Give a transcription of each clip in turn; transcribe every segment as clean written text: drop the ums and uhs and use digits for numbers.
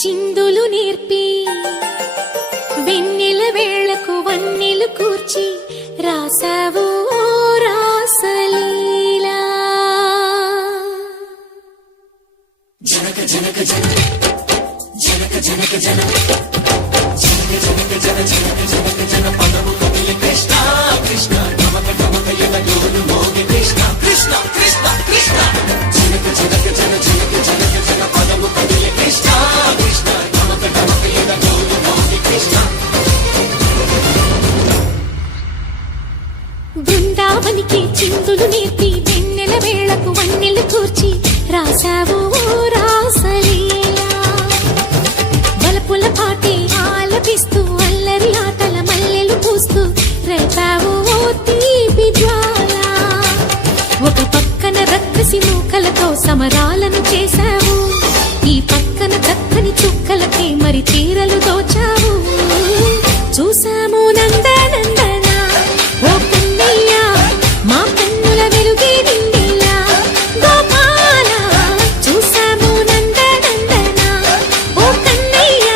చిందులు నేర్పి వెన్నెల వేళకు వన్నెలు కూర్చి రాసావు రాసలీలా. జనక జనక జన జనక జనక జన జనక జనక జన జనక జనక జన పదము కవియ కృష్ణ కృష్ణ నమక నమక ఎలగోలు మోగి కృష్ణ కృష్ణ కృష్ణ కృష్ణ జనక జనక జన జనక జనక జన పదము కవియ కృష్ణ కృష్ణ నమక నమక ఎలగోలు మోగి కృష్ణ. బృందావనికి చిందులు నేర్పి వెన్నెల వేళకు వన్నెలు కూర్చి రాసావు రాసలీలా. బలపుల పాటే ఆలపిస్తూ అల్లరి ఆటల మల్లెలు పూస్తూ రేపావు తీపి జ్వాల. ఒక పక్కన రక్కసి మూకలతో సమరాలను చేశావు, ఈ పక్కన చక్కని చుక్కలకే మరి తీరలు దోచావు. చూసాము నందనందన ఓ కన్నయ్య మా కన్నుల వెలుగే నిండిలా. గోపాల చూసాము నందనందన ఓ కన్నయ్య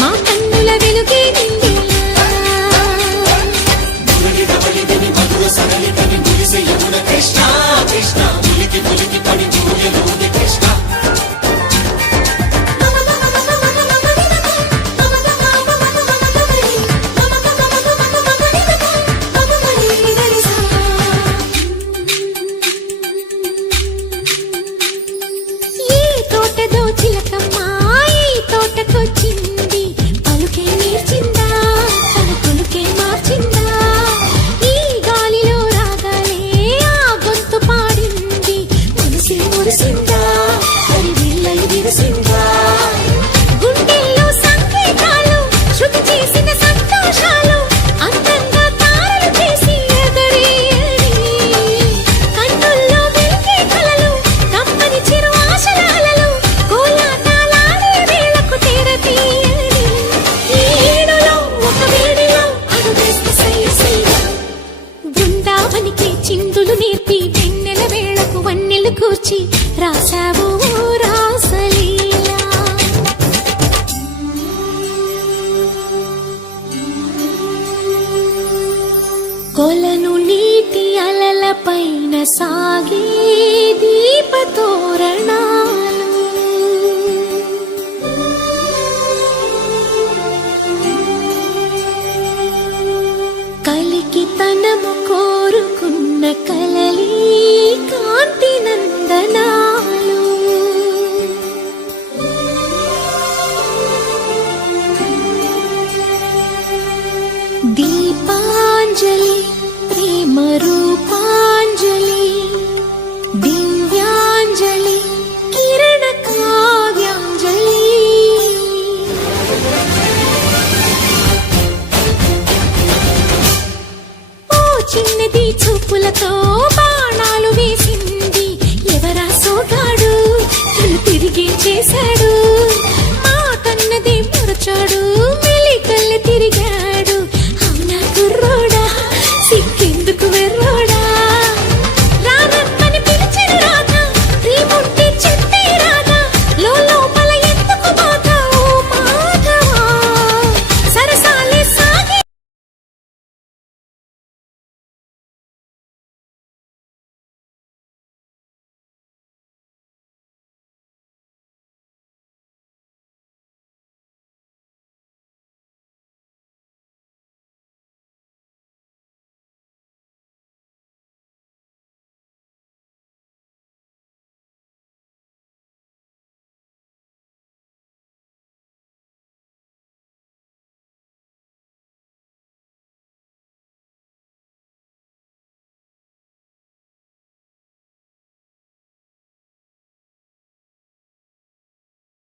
మా కన్నుల వెలుగే నిండిలా. కృష్ణ కృష్ణ ములికి ములికి పడి మూలలోని కృష్ణ. ఈ తోటదో చిలకమ్మ ఈ తోటకొచ్చింది